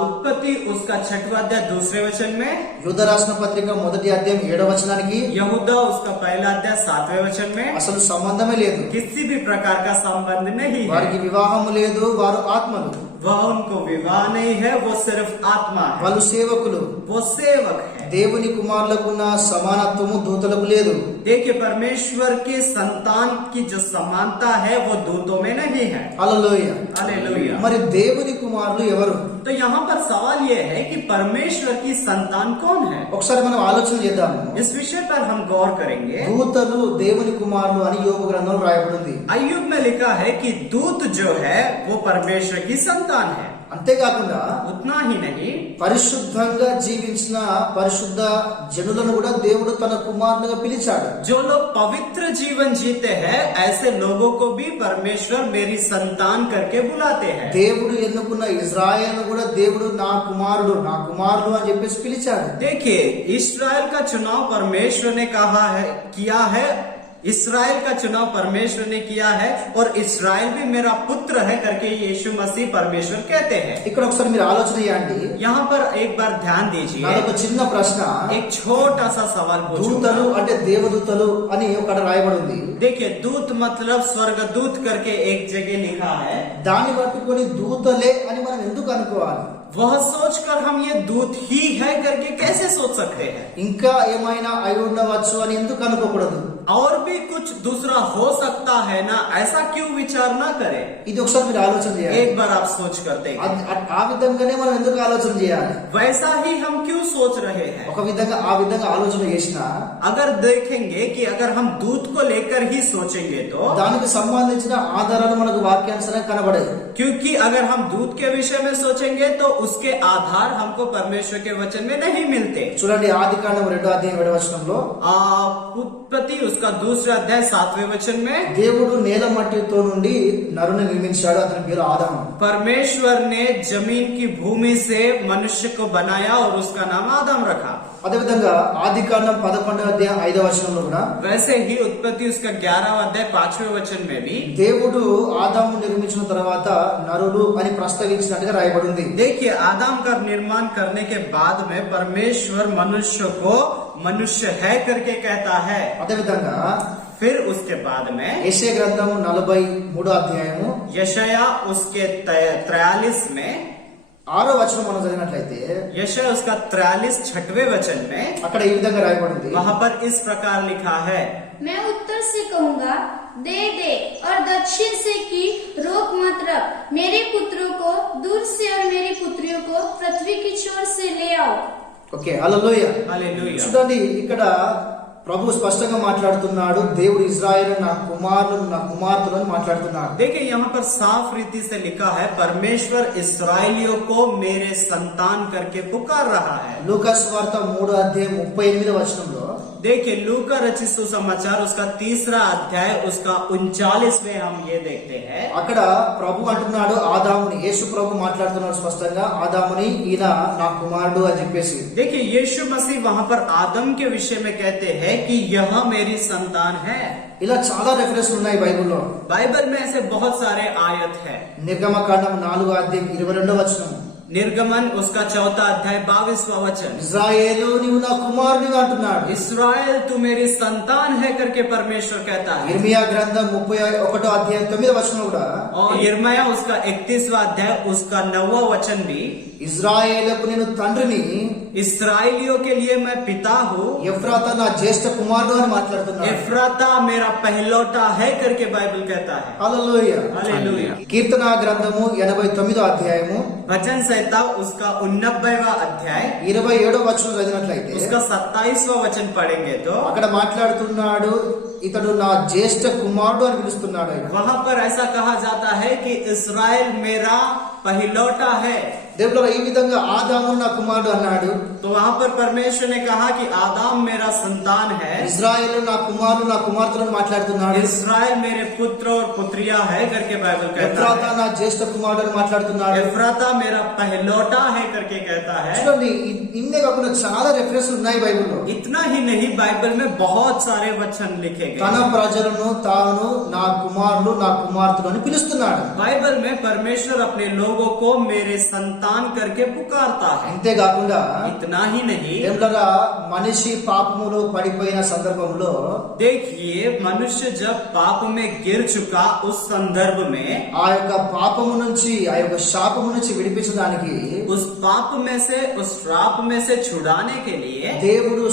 उत्पत्ति उसका 6वां अध्याय 2 वचन में, యూదా రాసిన పత్రిక 1వ అధ్యాయం 7వ వచనానికి यहूदा उसका पहला अध्याय 7वें वचन में అసలు సంబంధమే లేదు. किसी भी प्रकार का संबंध नहीं है। వారికి వివాహము లేదు, వారు ఆత్మలు, वह उनको विवाह नहीं है, वो सिर्फ आत्मा है, వాళ్ళు సేవకులు. वो सेवक है। దేవుని కుమారులకున్న సమానత్వము దూతలకు లేదు. देखिए, परमेश्वर के संतान की जो समानता है वो दूतों में नहीं है। హల్లెలూయా. हालेलुया। మరి దేవుని కుమారులు ఎవరు? तो यहाँ पर सवाल ये है कि परमेश्वर की संतान कौन है? ఒకసారి మనం ఆలోచన చేద్దాము. इस विषय पर हम गौर करेंगे। దూతలు దేవుని కుమారులు అని యోబు గ్రంథంలో రాయబడింది. अय्यूब में लिखा है कि दूत जो है वो परमेश्वर की संतान है। అంతేకాకుండా उतना ही नहीं, పరిశుద్ధంగా జీవించిన పరిశుద్ధ జనులను కూడా దేవుడు తన కుమారునిగా పిలిచాడు. जो लोग पवित्र जीवन जीते हैं ऐसे लोगों को भी परमेश्वर मेरी संतान करके बुलाते हैं। దేవుడు ఎన్నుకున్న ఇజ్రాయేల్ కూడా దేవుడు నా కుమారుడు అని చెప్పేసి పిలిచాడు. देखिए, इस्राएल का चुनाव परमेश्वर ने कहा है, किया है। इसराइल का चुनाव परमेश्वर ने किया है और इसराइल भी मेरा पुत्र है करके यीशु मसीह परमेश्वर कहते हैं। ఇక్కడ ఒకసారి మీరు ఆలోచన చేయండి. यहाँ पर एक बार ध्यान दीजिए, నాదొక చిన్న ప్రశ్న. एक छोटा सा सवाल पूछूंगा। దూతలు అంటే దేవదూతలు అని ఒకటి రాయబడి ఉంది. देखिए, दूत मतलब स्वर्गदूत करके एक जगह लिखा है। దాన్ని పట్టుకొని దూతలే అని మనం ఎందుకు అనుకోవాలి? वह सोचकर हम ये दूत ही है करके कैसे सोच सकते हैं? ఇంకా ఏమైనా అయి ఉండవచ్చు అని ఎందుకు అనుకోకూడదు? और भी कुछ दूसरा हो सकता है ना, ऐसा क्यों विचार ना करें? ఇది ఒకసారి మీరు ఆలోచన చేయాలి. एक बार आप सोच कर देखें, ఆ విధంగానే మనం ఎందుకు ఆలోచన చేయాలి? वैसा ही हम क्यों सोच रहे हैं? ఒక విధంగా ఆ విధంగా ఆలోచన చేసినా अगर देखेंगे कि अगर हम दूत को लेकर ही सोचेंगे तो, దానికి సంబంధించిన ఆధారాలు మనకు వాక్యానుసారంగా కనబడాయి. क्योंकि अगर हम दूत के विषय में सोचेंगे तो उसके आधार हमको परमेश्वर के वचन में नहीं मिलते। చూడండి ఆదికాండం 2వ అధ్యాయం 7వ వచనంలో उत्पत्ति उसका दूसरा अध्याय 7वें वचन में, దేవుడు నేల మట్టితో నుండి నరుని నిర్మించాడు, అతని పేరు ఆదాము. परमेश्वर ने जमीन की भूमि से मनुष्य को बनाया और उसका नाम आदम रखा। అదేవిధంగా ఆదికాండం 11వ అధ్యాయం 5వ వచనంలో కూడా वैसे ही उत्पत्ति उसका 11वां अध्याय 5वें वचन में भी దేవుడు ఆదాము నిర్మించిన తర్వాత నరుడు అని ప్రస్తావించినట్టుగా రాయబడి ఉంది. देखिए, आदम का निर्माण करने के बाद में परमेश्वर मनुष्य को मनुष्य है करके कहता है। అదేవిధంగా फिर उसके बाद में యెషయా గ్రంథము 43వ అధ్యాయము यशाया उसके 43 में, 6వ వచనం మనం చదివినట్లయితే यशाया उसका 43 6वें वचन में, అక్కడ ఈ విధంగా రాయబడింది. वहां पर इस प्रकार लिखा है, मैं उत्तर से कहूंगा दे दे और दक्षिण से की रोक मत रख, मेरे पुत्रों को दूर से और मेरी पुत्रियों को पृथ्वी की छोर से ले आओ। ఓకే, హల్లెలూయా. हालेलुया। చూడండి ఇక్కడ ప్రభు స్పష్టంగా మాట్లాడుతున్నాడు. దేవుడు ఇజ్రాయేల్ నా కుమారులు నా కుమార్తెలు అని మాట్లాడుతున్నాడు. देखिए, यहाँ पर साफ रीति से लिखा है, परमेश्वर इसराइलियों को मेरे संतान करके पुकार रहा है। లూకాసు వార్త 3వ అధ్యాయం 38వ వచనంలో देखिए, लूका रचित सुसमाचार उसका 3रा अध्याय उसका 39वें हम ये देखते हैं। అక్కడ ప్రభు అంటున్నాడు ఆదాముని, యేసు ప్రభు మాట్లాడుతున్నాడు స్పష్టంగా ఆదాముని, ఈయన నా కుమారుడు అని చెప్పేసి. देखिए, यीशु मसीह वहां पर आदम के विषय में कहते हैं कि यह मेरी संतान है। ఇలా చాలా రెఫరెన్స్ ఉన్నాయి బైబిల్లో. बाइबल में ऐसे बहुत सारे आयत है। నిర్గమకాండం 4వ అధ్యాయం 22వ వచనం, निर्गमन उसका 4था अध्याय 22वां वचन, ఇజ్రాయేలు నీవు నా కుమారుడివి అంటున్నాడు. इसराइल तू मेरी संतान है करके परमेश्वर कहता है। ఇర్మియా గ్రంథం 31వ అధ్యాయం 9వ వచనం కూడా और यिर्मयाह उसका 31वां अध्याय उसका 9वां वचन भी, ఇజ్రాయేలుకు నేను తండ్రిని, इसराइलियों के लिए मैं पिता हूँ, ఎఫ్రాతా నా జ్యేష్ఠ కుమారుడు అని మాట్లాడుతున్నాడు. एफ्राता मेरा पहलौटा है करके बाइबल कहता है। హల్లెలూయా. हालेलुया। కీర్తన గ్రంథము 89వ అధ్యాయము वचन संहिता उसका 89वां अध्याय 27వ వచనం చదివినట్లయితే उसका 27वां वचन पढ़ेंगे तो అక్కడ మాట్లాడుతున్నాడు, ఇతడు నా జ్యేష్ఠ కుమారుడు అని పిలుస్తున్నాడు ఆయన. वहां पर ऐसा कहा जाता है कि इसराइल मेरा पहलौटा है। దేవుడు ఈ విధంగా ఆదాము నా కుమారుడు అన్నాడు. तो वहां पर परमेश्वर ने कहा कि आदम मेरा संतान है, ఇజ్రాయేలు నా కుమారుడు నా కుమార్తెలను మాట్లాడుతున్నాడు. इसराइल मेरे पुत्र और पुत्रिया है करके बाइबल कहता ఎఫ్రాతా है। నా జ్యేష్ఠ కుమారుడు అని మాట్లాడుతున్నాడు. एफ्राता मेरा पहलौटा है करके कहता है। చూడండి ఇన్నే కాకుండా చాలా రెఫరెన్స్ ఉన్నాయి బైబిల్లో. इतना ही नहीं, बाइबल में बहुत सारे वचन लिखे गए తన हैं। ప్రజలను తాను నా కుమారులు నా కుమార్తెలు అని పిలుస్తున్నాడు. बाइबल में परमेश्वर अपने लोगों को मेरे संतान करके पुकारता है। అంతేకాకుండా इतना ही नहीं, దేవుడరా మనిషి పాపములో పడిపోయిన సందర్భంలో देखिए, मनुष्य जब पाप में गिर चुका उस संदर्भ में, ఆ యొక్క పాపము నుంచి ఆ యొక్క శాపము నుంచి విడిపించడానికి उस पाप में से उस श्राप में से छुड़ाने के लिए, దేవుడు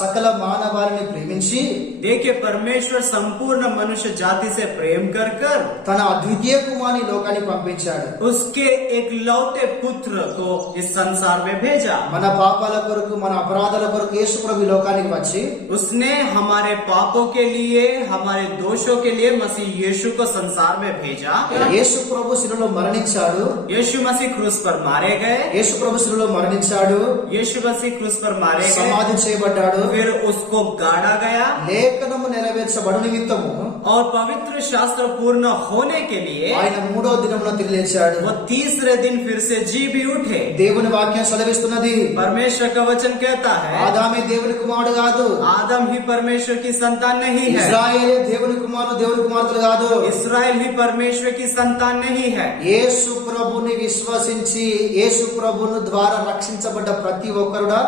సకల మానవాళిని ప్రేమించి देखिए, परमेश्वर संपूर्ण मनुष्य जाति से प्रेम कर कर తన అద్వితీయ కుమారుని లోకానికి పంపించాడు. उसके एक लौटे पुत्र को इस संसार में भेजा। మన పాపాల కొరకు మన అపరాధాల కొరకు యేసు ప్రభు ఈ లోకానికి వచ్చి उसने हमारे पापों के लिए, हमारे दोषों के लिए मसीह यीशु को संसार में भेजा। యేసు ప్రభు శిలువలో మరణించాడు. यीशु मसीह क्रूस पर मारे गए, యేసు ప్రభు శిలువలో మరణించాడు, यीशु मसीह क्रूस पर मारे गए, సమాధి చేయబడ్డాడు. फिर उसको गाड़ा गया లేఖనము నెరవేర్చబడు నిమిత్తము और पवित्र शास्त्र पूर्ण होने के लिए ఆయన 3వ దినమున తిరిగి లేచాడు. वो तीसरे दिन फिर से जी भी उठे। దేవుని వాక్యం సెలవిస్తున్నది परमेश्वर का वचन कहता है ఆదామే దేవుని కుమారుడు కాదు, आदम ही परमेश्वर की संतान नहीं है, ఇశ్రాయేలే దేవుని కుమారులు దేవుని కుమార్తెలు కాదు. इसराइल ही परमेश्वर की संतान नहीं है। యేసు ప్రభుని విశ్వసించి యేసు ప్రభును ద్వారా రక్షించబడ్డ ప్రతి ఒక్కరుడా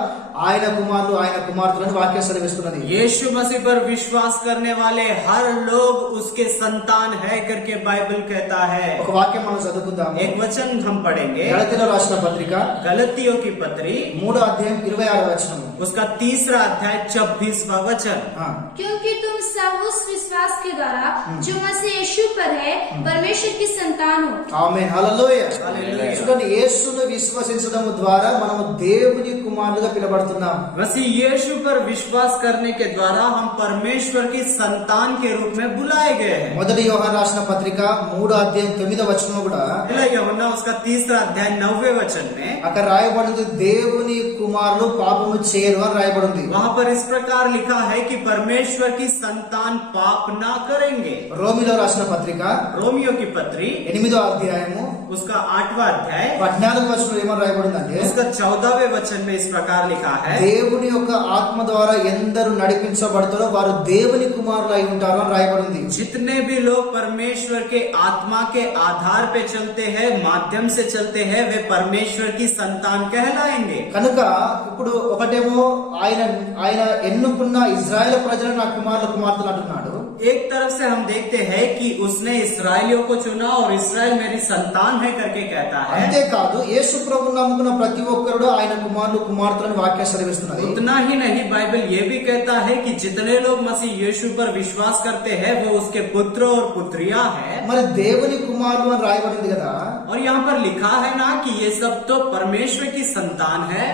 ఆయన కుమారులు ఆయన కుమార్తెలను వాక్యం సెలవిస్తున్నది. यीशु मसीह पर विश्वास करने वाले हर लोग उसके संतान है करके बाइबल कहता है। ఒక వాక్యం మనం చదువుకుందాము. एक वचन हम पढ़ेंगे, గలతీయులకు రాసిన పత్రిక गलतियों की पत्री 3వ అధ్యాయం 26వ వచనము. उसका 3रा अध्याय 26वां वचन। क्योंकि तुम सब उस विश्वास के द्वारा जो मसीह यीशु पर है परमेश्वर की संतान हो। ఆమేన్, హల్లెలూయా. హల్లెలూయా. చూడండి, యేసును విశ్వసించడం ద్వారా మనము దేవుని కుమారులుగా పిలబడుతున్నాం. मसीह यीशु पर विश्वास करने के द्वारा हम परमेश्वर की संतान के रूप में बुलाए गए हैं। మొదటి యోహాను రాసిన పత్రిక 3వ అధ్యాయం 9వ వచనం కూడా पहला यूहन्ना उसका 3रा अध्याय 9वें वचन में అక్కడ రాయబడింది, దేవుని కుమారులు పాపము చేయరు అని రాయబడింది. वहाँ पर इस प्रकार लिखा है कि परमेश्वर की संतान पाप ना करेंगे। రోమిలో రాసిన పత్రిక रोमियो की पत्री 8వ అధ్యాయము उसका 8वां अध्याय 14వ వచనం ఏమని రాయబడిందంటే, उसका 14वें वचन में इस प्रकार लिखा है, దేవుని యొక్క ఆత్మ ద్వారా ఎందరు నడిపించబడతారో వారు దేవుని కుమారులు అయి ఉంటారు అని రాయబడింది. जितने भी लोग परमेश्वर के आत्मा के आधार पे चलते हैं, माध्यम से चलते हैं, वे परमेश्वर की संतान कहलाएंगे। కనుక ఇప్పుడు ఒకటేమో ఆయన ఆయన ఎన్నుకున్న ఇజ్రాయెల్ ప్రజలను నా కుమారుల కుమార్తెలు అంటున్నాడు. एक तरफ से हम देखते हैं कि उसने इसराइलियों को चुना और इसराइल मेरी संतान है करके कहता है। అంతేకాదు యేసు ప్రభువును నమ్ముకున్న ప్రతి ఒక్కరు ఆయన కుమారులు కుమార్తెలను వాక్యం సెలవిస్తున్నది. उतना ही नहीं, बाइबल ये भी कहता है कि जितने लोग मसीह यीशु पर विश्वास करते हैं वो उसके पुत्र और पुत्रियां हैं। మరి దేవుని కుమారులు అని రాయబడింది కదా, और यहाँ पर लिखा है ना कि ये सब तो परमेश्वर की संतान है।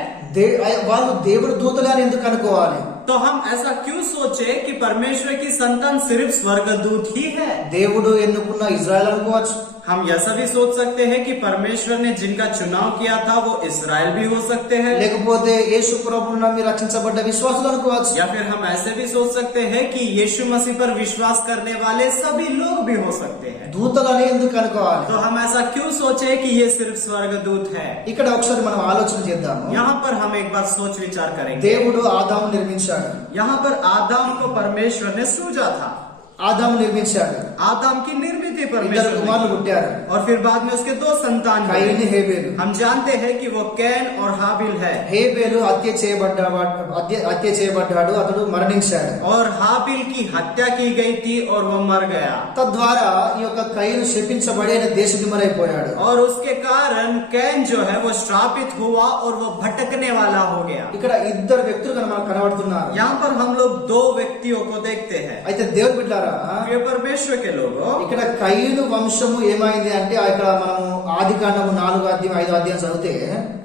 వాళ్ళు దేవుని దూతలే అని ఎందుకు అనుకోవాలి? तो हम ऐसा क्यों सोचे कि परमेश्वर की संतान सिर्फ स्वर्गदूत ही है? దేవుడు ఎన్నుకున్న ఇజ్రాయెల్ అనుకోవచ్చు, हम ऐसा भी सोच सकते हैं कि परमेश्वर ने जिनका चुनाव किया था वो इसराइल भी हो सकते हैं, లేకపోతే యేసు ప్రభువును నమ్మి రక్షించబడ్డ విశ్వాసులు అనుకోవచ్చు. या फिर हम ऐसे भी सोच सकते हैं कि यीशु मसीह पर विश्वास करने वाले सभी लोग भी हो सकते हैं। దూతలని ఎందుకు అనుకోవాలి? तो हम ऐसा क्यों सोचे कि ये सिर्फ स्वर्गदूत है? ఇక్కడ ఒకసారి మనం ఆలోచన చేద్దాము. यहाँ पर हम एक बार सोच विचार करेंगे। దేవుడు ఆదాము నిర్మించాడు. यहाँ पर आदम को परमेश्वर ने सृजा था, ఆదాము నిర్మించాడు. आदम की निर्मित ఇద్దరు परमेश्वर కుమారులు ने। పుట్టారు, और फिर बाद में उसके 2 संतान కయీను हुए। హేబేలు. हम जानते हैं कि वो कैन और हाबिल है। హేబేలు హత్య చేయబడ్డాడు, అతడు మరణించాడు. और हाबिल की हत्या की गई थी और वो मर गया। తద్వారా ఈ యొక్క కయీను శపించబడి ఆయన దేశదిమ్మరైపోయాడు. और उसके कारण कैन जो है वो श्रापित हुआ और वो भटकने वाला हो गया। ఇక్కడ ఇద్దరు వ్యక్తులు మనకు కనబడుతున్నారు. यहाँ पर हम लोग 2 व्यक्तियों को देखते हैं। అయితే దేవుడు బిడ్డారా, प्रिय परमेश्वर के लोगों, ఇక్కడ కయీను వంశము ఏమైంది అంటే ఇక్కడ మనము ఆదికాండము 4వ అధ్యాయం 5వ అధ్యాయం చదివితే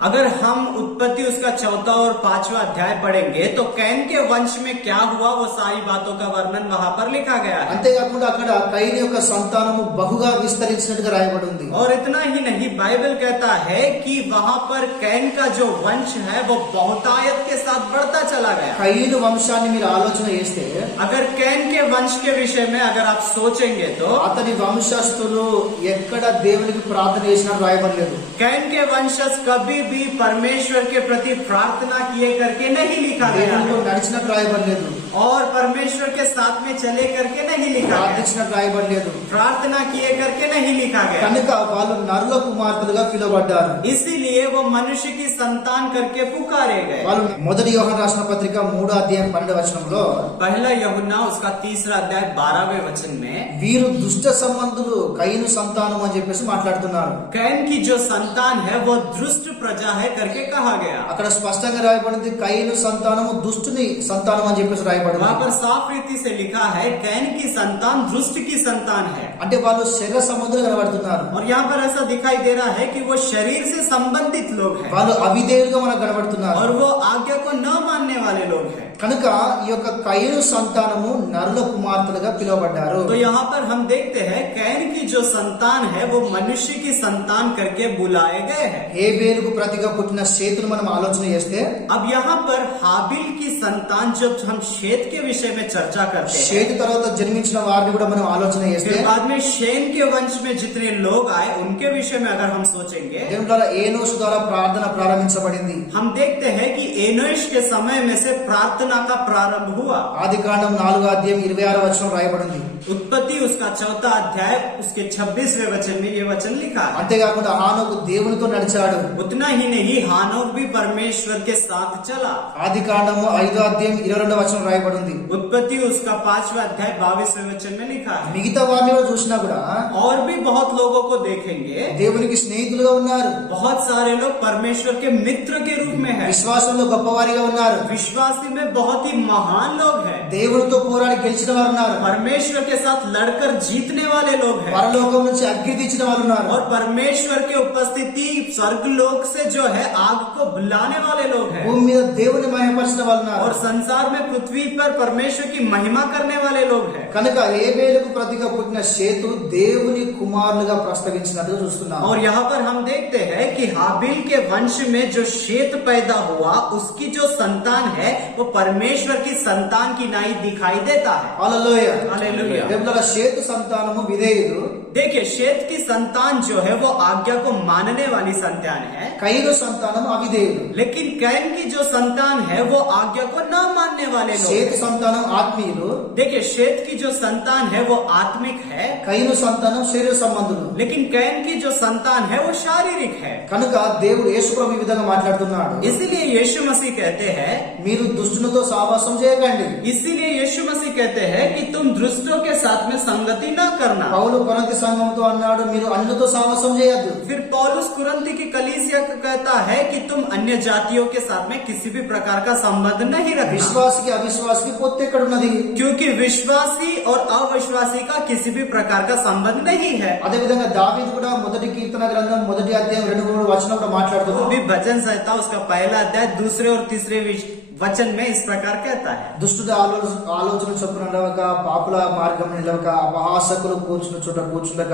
अगर हम उत्पत्ति उसका 4था और 5वां अध्याय पढ़ेंगे तो कैन के वंश में क्या हुआ वो सारी बातों का वर्णन वहाँ पर लिखा गया है। అంతేకాకుండా అక్కడ కయీను యొక్క సంతానము బహుగా విస్తరించినట్టుగా రాయబడి ఉంది. और इतना ही नहीं, बाइबल कहता है कि वहाँ पर कैन का जो वंश है वो बहुतायत के साथ बढ़ता चला गया। కయీను వంశాన్ని మీరు ఆలోచన చేస్తే अगर कैन के वंश के विषय में अगर आप सोचेंगे तो అతని వంశస్థులు ఎక్కడ దేవునికి ప్రార్థన చేసినా రాయబడలేదు. कैन के वंशज कभी भी परमेश्वर के प्रति प्रार्थना किए करके नहीं लिखा गया దేవునితో है। నడిచినట్టు రాయబడలేదు, और परमेश्वर के साथ में चले करके नहीं लिखा गया, ప్రార్థించినట్టు రాయబడలేదు. प्रार्थना किए करके नहीं लिखा गया। కనుక వాళ్ళు నరుల కుమార్తెలుగా పిలువబడ్డారు. इसीलिए वो मनुष्य की संतान करके पुकारे गए। వాళ్ళు మొదటి యోహాను రాసిన పత్రిక 3వ అధ్యాయం 12వ వచనంలో पहला यूहन्ना उसका 3रा अध्याय 12वें वचन में వీరు దుష్ట సంబంధులు కయీను సంతానం అని చెప్పేసి మాట్లాడుతున్నారు. कैन की जो संतान है वो दुष्ट प्रजा है करके कहा गया। అక్కడ స్పష్టంగా రాయబడింది కయీను సంతానము దుష్టుని సంతానం అని చెప్పేసి రాయబడింది. वहाँ पर साफ रीति से लिखा है कैन की संतान दुष्ट की संतान है। అంటే వాళ్ళు శరీర సంబంధులు కనబడుతున్నారు. और यहाँ पर ऐसा दिखाई दे रहा है कि वो शरीर से संबंध प्रतिबंधित लोग हैं వాళ్ళు అవిధేయులుగా మనకు కనబడుతున్నారు. और वो आज्ञा को न मानने वाले लोग हैं। కనుక ఈ యొక్క కయీను సంతానము నరుల కుమార్తెలుగా పిలువబడ్డారు. तो यहाँ पर हम देखते हैं कैन की जो संतान है वो मनुष्य की संतान करके बुलाए गए हैं। హేబేలుకు ప్రతిగా పుట్టిన షేతును మనం ఆలోచన చేస్తే अब यहाँ पर हाबिल की संतान जब हम शेत के विषय में चर्चा करते हैं, షేతు తర్వాత జన్మించిన వారిని కూడా మనం ఆలోచన చేస్తే फिर बाद में शेन के वंश में जितने लोग आए उनके विषय में अगर हम सोचेंगे, దేవుని ద్వారా ఏనోషు ద్వారా ప్రార్థన ప్రారంభించబడింది. हम देखते हैं कि एनोश के समय में से प्रार्थना का प्रारंभ हुआ। ఆది కాండం 4:26 రాయబడింది. उत्पत्ति उसका 4 अध्याय उसके 26वें वचन में ये वचन लिखा है। అంతేకాకుండా హానోకు దేవునితో నడిచాడు. उतना ही नहीं, हानोक भी परमेश्वर के साथ चला। ఆది కాండము 5:22 రాయబడింది. उत्पत्ति उसका 5वां अध्याय 22वें वचन में लिखा है। మిగతా వారిని కూడా చూసినా కూడా और भी बहुत लोगों को देखेंगे, దేవునికి స్నేహితులుగా ఉన్నారు. बहुत सारे लोग परमेश्वर के मित्र के रूप में है, విశ్వాసంలో గొప్పవారిగా ఉన్నారు. विश्वासी में बहुत ही महान लोग हैं, దేవునితో పోరాడి గెలిచిన వారు ఉన్నారు. परमेश्वर के साथ लड़कर जीतने वाले लोग हैं, పరలోకం నుంచి అగ్ని తీర్చిన వారు ఉన్నారు. और परमेश्वर के उपस्थिति स्वर्गलोक से जो है आग को बुलाने वाले लोग हैं, భూమి మీద దేవుని మహిమపరిచిన వాళ్ళు ఉన్నారు. और संसार में पृथ्वी पर परमेश्वर की महिमा करने वाले लोग हैं। కనుక హేబేలుకు ప్రతిగా పుట్టిన షేతు దేవుని కుమారులుగా ప్రస్తావించినట్టుగా చూస్తున్నాం. और यहाँ पर हम देखते हैं कि हाबिल के वंश में जो शेत पैदा हुआ उसकी जो संतान है वो परमेश्वर की संतान की नाई दिखाई देता है। హల్లెలూయా. हालेलुया। దేవుని ద్వారా షేతు సంతానము విధేయులు, देखिए, शेत की संतान जो है वो आज्ञा को मानने वाली संतान है, కయీను సంతానము అవిధేయులు. लेकिन कैन की जो संतान है वो आज्ञा को न मानने वाले लोग షేతు हैं। సంతానం ఆత్మీయులు, देखिए, शेत की जो संतान है वो आत्मिक है, కయీను సంతానం శరీర సంబంధులు. लेकिन कैन की जो संतान है वो शारीरिक है। కనుక దేవుడు యేసుప్రభు ఈ విధంగా మాట్లాడుతున్నాడు, इसीलिए यीशु मसीह कहते हैं మీరు దుష్టులతో సహవాసం చేయకండి. इसीलिए यीशु मसीह कहते हैं कि तुम दुष्टों के साथ में संगति न करना। పౌలు కొరింథీ సంఘంతో అన్నాడు, మీరు అన్యులతో సహవాసం చేయొద్దు. फिर पौलुस कुरिन्थ की कलीसिया को कहता है कि तुम अन्य जातियों के साथ में किसी भी प्रकार का संबंध नहीं रखना, విశ్వాసికి అవిశ్వాసికి పొత్తు ఎక్కడున్నది? क्योंकि विश्वासी और अविश्वासी का किसी भी प्रकार का संबंध नहीं है। అదే విధంగా దావీదు కూడా మొదటి కీర్తన గ్రంథం 1 అధ్యాయం 2-3 వచనం కూడా वो మాట్లాడుతున్నాడు. भी भजन संहिता उसका 1 अध्याय 2 और 3 वचन में इस प्रकार कहता है, దుష్టుల ఆలోచన చొప్పున నడవక, పాపుల మార్గం నిలవక, అపహాసకులు కూర్చున్న చోట కూర్చుండక,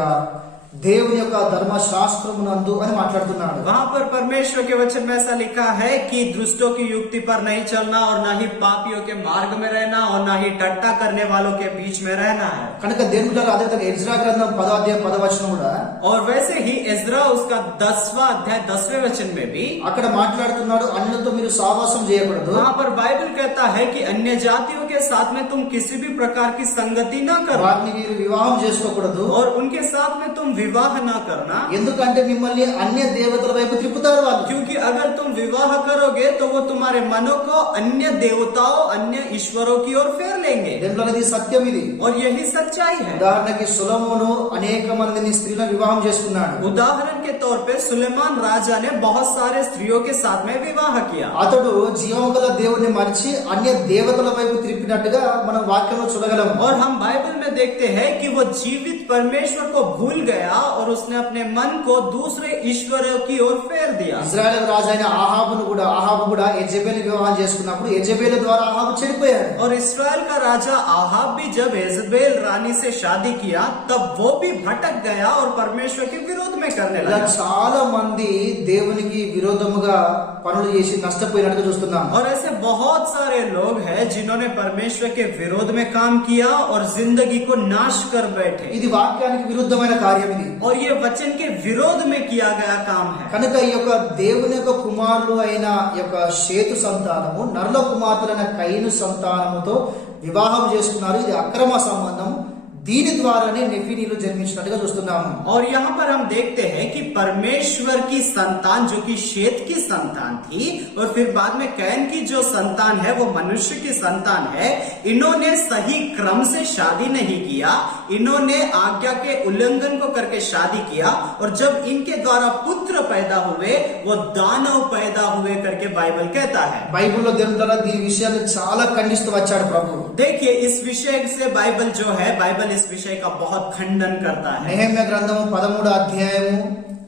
దేవుని యొక్క ధర్మశాస్త్రమునందు అని మాట్లాడుతున్నాడు. वहाँ पर परमेश्वर के वचन में ऐसा लिखा है कि दुष्टों की युक्ति पर नहीं चलना और न ही पापियों के मार्ग में रहना और न ही टट्टा करने वालों के बीच में रहना है। కనుక దేవుని ద్వారా అదే విధంగా ఎజ్రా గ్రంథం 10 అధ్యాయం 10 వచనం కూడా और वैसे ही इज़रा उसका 10वां अध्याय 10वें वचन में भी అక్కడ మాట్లాడుతున్నాడు, అన్యులతో మీరు సహవాసం చేయకూడదు. वहाँ पर बाइबल कहता है कि अन्य जातियों के साथ में तुम किसी भी प्रकार की संगति न करो వారిని మీరు వివాహం చేసుకోకూడదు. और उनके साथ में तुम विवाह न करना, ఎందుకంటే మిమ్మల్ని అన్య దేవతల వైపు త్రిప్పుతారు వాళ్ళు. क्योंकि अगर तुम विवाह करोगे तो वो तुम्हारे मनों को अन्य देवताओं अन्य ईश्वरों की ओर फेर लेंगे, దేవుని అనేది సత్యం ఇది. और यही सच्चाई है। ఉదాహరణకి సొలొమోను అనేక మందిని స్త్రీలను వివాహం చేసుకున్నాడు. उदाहरण के तौर पे सुलेमान राजा ने बहुत सारे स्त्रियों के साथ में विवाह किया। అతడు జీవము గల దేవుణ్ణి మరిచి అన్య దేవతల వైపు త్రిప్పినట్టుగా మనం వాక్యంలో చూడగలం. और हम बाइबल में देखते हैं कि वो जीवित परमेश्वर को भूल गया और उसने अपने मन को दूसरे ईश्वरों की ओर फेर दिया। ఇజ్రాయెల్ రాజు అయిన ఆహాబు కూడా యెజెబెల్ వివాహం చేసుకున్నప్పుడు యెజెబెల్ ద్వారా ఆహాబు చెడిపోయాడు. और इस्राएल का राजा आहाब भी जब येजबेल रानी से शादी किया तब वो भी भटक गया और परमेश्वर के विरोध में करने ఇలా लगा। చాలా మంది దేవునికి విరోధముగా పనులు చేసి నష్టపోయినట్టుగా చూస్తున్నాం. और ऐसे बहुत सारे लोग हैं जिन्होंने परमेश्वर के विरोध में काम किया और जिंदगी को नाश कर बैठे, ఇది వాక్యానికి విరుద్ధమైన కార్యం ఇది. और ये वचन के विरोध में किया गया काम है। కనుక ఈ యొక్క దేవుని యొక్క కుమారులు అయిన ఈ యొక్క షేతు సంతానము నరుల కుమార్తెలైన కయీను సంతానముతో వివాహం చేసుకున్నారు. ఇది అక్రమ సంబంధం. దీని ద్వారానే నెఫీనీలు జన్మించినట్టుగా చూస్తున్నాము. और यहाँ पर हम देखते हैं कि परमेश्वर की संतान जो कि शेत की संतान थी और फिर बाद में कैन की जो संतान है वो मनुष्य की संतान है, इन्होंने सही क्रम से शादी नहीं किया, इन्होंने आज्ञा के उल्लंघन को करके शादी किया, और जब इनके द्वारा पुत्र पैदा हुए वो दानव पैदा हुए करके बाइबल कहता है। బైబిల్లో దేవుని ద్వారా దీని విషయాన్ని చాలా ఖండిస్తూ వచ్చాడు ప్రభు. देखिए, इस विषय से बाइबल जो है, बाइबल इस विषय का बहुत खंडन करता है। నెహెమ్యా గ్రంథము 13 అధ్యాయము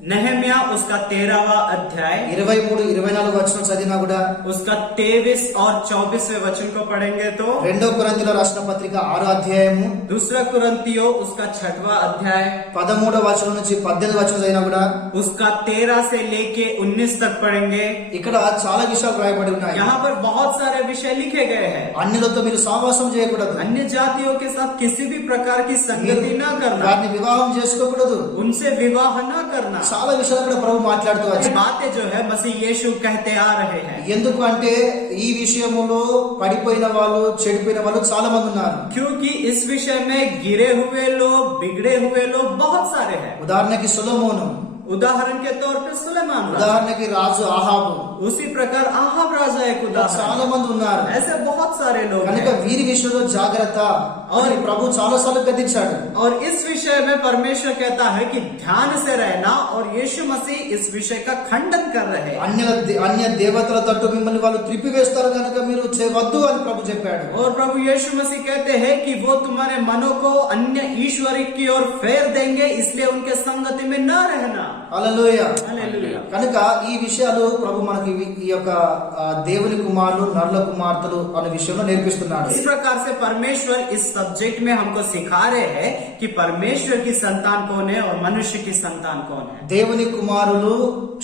नहम्या उसका 13वां अध्याय 23-24 వచనం చదివినా కూడా, उसका 23 और 24वें वचन को पढ़ेंगे तो 2 కొరింథీయుల రాసిన పత్రిక 6వ అధ్యాయము दूसरा कुरिन्थियों उसका 6वां अध्याय 13వ వచనం నుంచి 18వ వచనం చదివినా కూడా उसका 13 से लेके 19 तक पढ़ेंगे। ఇక్కడ చాలా విషయాలు రాయబడి ఉన్నాయి. यहाँ पर बहुत सारे विषय लिखे गए हैं। అన్యులతో మీరు సావాసం చేయకూడదు, अन्य जातियों के साथ किसी भी प्रकार की संगति न करना, వారిని వివాహం చేసుకోకూడదు. उनसे विवाह न करना। చాలా విషయాలు కూడా ప్రభు మాట్లాడుతూ ये వచ్చారు. बातें जो है मसीह यीशु कहते आ रहे हैं। ఎందుకు అంటే ఈ విషయములో పడిపోయిన వాళ్ళు, చెడిపోయిన వాళ్ళు చాలా మంది ఉన్నారు. क्योंकि इस विषय में गिरे हुए लोग, बिगड़े हुए लोग बहुत सारे हैं। ఉదాహరణకి సొలొమోను, उदाहरण के तौर पर सुलेमान राजा, ఉదాహరణకి రాజు ఆహాబు, उसी प्रकार आहाब राजा एक చాలా उदाहरण। మంది ఉన్నారు. ऐसे बहुत सारे लोग కనుక हैं। వీరి విషయంలో జాగ్రత్త అని ప్రభు చాలా సార్లు గద్దించాడు. और इस विषय में परमेश्वर कहता है कि ध्यान से रहना, और यीशु मसीह इस विषय का खंडन कर रहे हैं। అన్య దేవతల తట్టు మిమ్మల్ని వాళ్ళు త్రిప్పివేస్తారు కనుక మీరు చేయవద్దు అని ప్రభు చెప్పాడు. और प्रभु यीशु मसीह कहते हैं कि वो तुम्हारे मनों को अन्य ईश्वरी की ओर फेर देंगे, इसलिए उनके संगति में न रहना। హల్లెలూయా. हालेलुया। కనుక ఈ విషయాలు ప్రభు మనకి ఈ యొక్క దేవుని కుమారులు, నరుల కుమార్తెలు అనే విషయంలో నేర్పిస్తున్నాడు. इस प्रकार से परमेश्वर इस सब्जेक्ट में हमको सिखा रहे हैं कि परमेश्वर की संतान कौन है और मनुष्य की संतान कौन है। దేవుని కుమారులు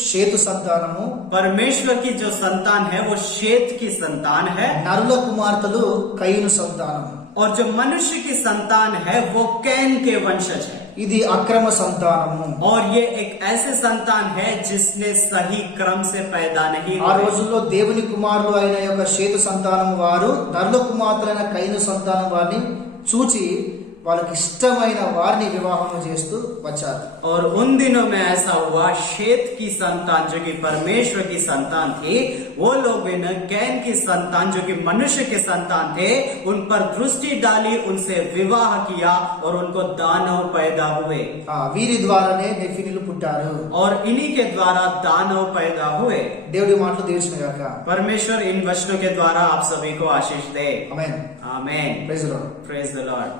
షేతు సంతానము, परमेश्वर की जो संतान है वो शेत की संतान है, నరుల కుమార్తెలు కయీను సంతానము. और जो मनुष्य की संतान है वो कैन के वंशज है। ఇది అక్రమ సంతానము. और ये एक ऐसे संतान है जिसने सही क्रम से पैदा नहीं ఆ हुए। రోజుల్లో దేవుని కుమారులు అయిన యొక్క షేతు సంతానం వారు నరుల కుమార్తెలైన కయీను సంతానం వారిని చూచి వాళ్ళకి ఇష్టమైన వారిని వివాహం చేస్తూ వచ్చారు. और उन दिनों में ऐसा हुआ, शेत की संतान जो कि परमेश्वर की संतान थी, वो लोग ने कैन की संतान जो कि मनुष्य के संतान थे, उन पर दृष्टि डाली, उनसे विवाह किया और उनको दानव पैदा हुए। వీరి ద్వారానే నెఫిలీలు పుట్టారు. और इन्हीं के द्वारा दानव पैदा हुए। దేవుడి మాటలు దీవించిన గాక. परमेश्वर इन वचनों के द्वारा आप सभी को आशीष दे। Amen. Amen. Praise the lord. Praise the Lord.